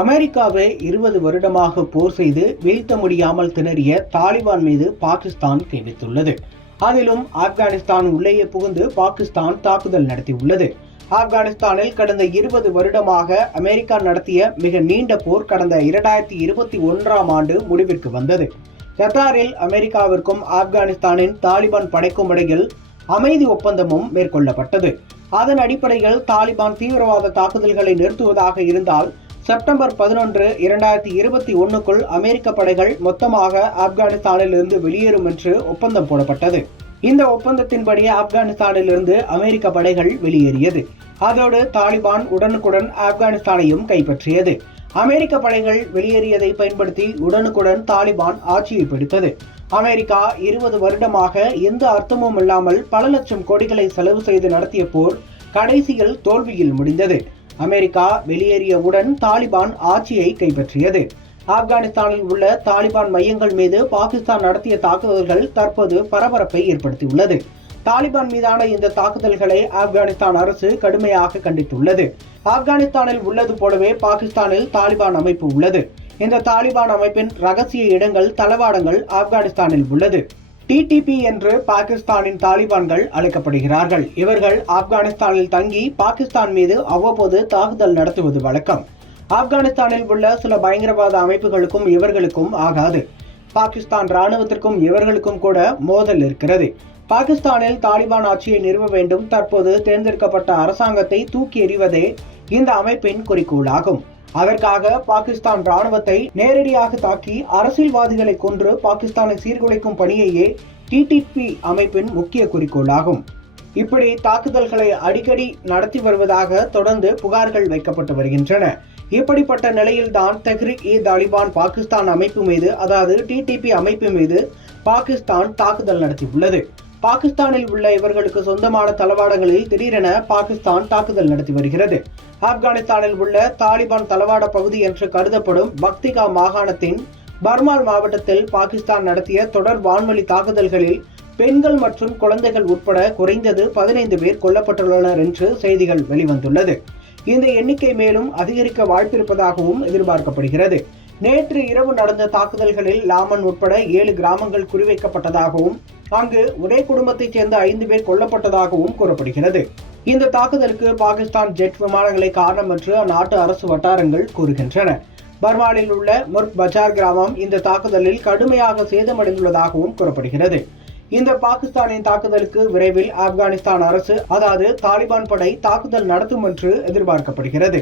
அமெரிக்காவை இருபது வருடமாக போர் செய்து வீழ்த்த முடியாமல் திணறிய தாலிபான் மீது பாகிஸ்தான் கை அதிலும் ஆப்கானிஸ்தான் உள்ளேயே புகுந்து பாகிஸ்தான் தாக்குதல் நடத்தியுள்ளது. ஆப்கானிஸ்தானில் கடந்த இருபது வருடமாக அமெரிக்கா நடத்திய மிக நீண்ட போர் கடந்த இரண்டாயிரத்தி இருபத்தி ஒன்றாம் ஆண்டு முடிவிற்கு வந்தது. கத்தாரில் அமெரிக்காவிற்கும் ஆப்கானிஸ்தானின் தாலிபான் படைக்கும் இடையில் அமைதி ஒப்பந்தமும் மேற்கொள்ளப்பட்டது. அதன் அடிப்படையில் தாலிபான் தீவிரவாத தாக்குதல்களை நிறுத்துவதாக இருந்தால் செப்டம்பர் பதினொன்று இரண்டாயிரத்தி இருபத்தி ஒன்னுக்குள் அமெரிக்க படைகள் மொத்தமாக ஆப்கானிஸ்தானிலிருந்து வெளியேறும் என்று ஒப்பந்தம் போடப்பட்டது. இந்த ஒப்பந்தத்தின்படி ஆப்கானிஸ்தானிலிருந்து அமெரிக்க படைகள் வெளியேறியது. அதோடு தாலிபான் உடனுக்குடன் ஆப்கானிஸ்தானையும் கைப்பற்றியது. அமெரிக்க படைகள் வெளியேறியதை பயன்படுத்தி உடனுக்குடன் தாலிபான் ஆட்சியை பிடித்தது. அமெரிக்கா இருபது வருடமாக எந்த அர்த்தமும் இல்லாமல் பல லட்சம் கோடிகளை செலவு செய்து நடத்திய போர் கடைசியில் தோல்வியில் முடிந்தது. அமெரிக்கா வெளியேறியவுடன் தாலிபான் ஆட்சியை கைப்பற்றியது. ஆப்கானிஸ்தானில் உள்ள தாலிபான் மையங்கள் மீது பாகிஸ்தான் நடத்திய தாக்குதல்கள் தற்போது பரபரப்பை ஏற்படுத்தியுள்ளது. தாலிபான் மீதான இந்த தாக்குதல்களை ஆப்கானிஸ்தான் அரசு கடுமையாக கண்டித்துள்ளது. ஆப்கானிஸ்தானில் உள்ளது போலவே பாகிஸ்தானில் தாலிபான் அமைப்பு உள்ளது. இந்த தாலிபான் அமைப்பின் ரகசிய இடங்கள் தளவாடங்கள் ஆப்கானிஸ்தானில் உள்ளது. டிடிபி என்று பாகிஸ்தானின் தாலிபான்கள் அழைக்கப்படுகிறார்கள். இவர்கள் ஆப்கானிஸ்தானில் தங்கி பாகிஸ்தான் மீது அவ்வப்போது தாக்குதல் நடத்துவது வழக்கம். ஆப்கானிஸ்தானில் உள்ள சில பயங்கரவாத அமைப்புகளுக்கும் இவர்களுக்கும் ஆகாது. பாகிஸ்தான் ராணுவத்திற்கும் இவர்களுக்கும் கூட மோதல் இருக்கிறது. பாகிஸ்தானில் தாலிபான் ஆட்சியை நிறுவ வேண்டும். தற்போது தேர்ந்தெடுக்கப்பட்ட அரசாங்கத்தை தூக்கி எறிவதே இந்த அமைப்பின் குறிக்கோளாகும். அதற்காக பாகிஸ்தான் ராணுவத்தை நேரடியாக தாக்கி அரசியல்வாதிகளை கொன்று பாகிஸ்தானை சீர்குலைக்கும் பணியையே டிடிபி அமைப்பின் முக்கிய குறிக்கோளாகும். இப்படி தாக்குதல்களை அடிக்கடி நடத்தி வருவதாக தொடர்ந்து புகார்கள் வைக்கப்பட்டு வருகின்றன. இப்படிப்பட்ட நிலையில்தான் தெஹ்ரிக் இ தாலிபான் பாகிஸ்தான் அமைப்பு மீது அதாவது டிடிபி அமைப்பு மீது பாகிஸ்தான் தாக்குதல் நடத்தியுள்ளது. பாகிஸ்தானில் உள்ள இவர்களுக்கு சொந்தமான தளவாடங்களில் திடீரென பாகிஸ்தான் தாக்குதல் நடத்தி வருகிறது. ஆப்கானிஸ்தானில் உள்ள தாலிபான் தளவாட பகுதி என்று கருதப்படும் பக்திகா மாகாணத்தின் பர்மால் மாவட்டத்தில் பாகிஸ்தான் நடத்திய தொடர் வான்வழி தாக்குதல்களில் பெண்கள் மற்றும் குழந்தைகள் உட்பட குறைந்தது பதினைந்து பேர் கொல்லப்பட்டுள்ளனர் என்று செய்திகள் வெளிவந்துள்ளது. இந்த எண்ணிக்கை மேலும் அதிகரிக்க வாய்ப்பிருப்பதாகவும் எதிர்பார்க்கப்படுகிறது. நேற்று இரவு நடந்த தாக்குதல்களில் லாமன் உட்பட ஏழு கிராமங்கள் குறிவைக்கப்பட்டதாகவும் அங்கு ஒரே குடும்பத்தைச் சேர்ந்த ஐந்து பேர் கொல்லப்பட்டதாகவும் கூறப்படுகிறது. இந்த தாக்குதலுக்கு பாகிஸ்தான் ஜெட் விமானங்களை காரணம் என்று அந்நாட்டு அரசு வட்டாரங்கள் கூறுகின்றன. பர்மாலில் உள்ள முர்க் பஜார் கிராமம் இந்த தாக்குதலில் கடுமையாக சேதமடைந்துள்ளதாகவும் கூறப்படுகிறது. இந்த பாகிஸ்தானின் தாக்குதலுக்கு விரைவில் ஆப்கானிஸ்தான் அரசு அதாவது தாலிபான் படை தாக்குதல் நடத்தும் என்று எதிர்பார்க்கப்படுகிறது.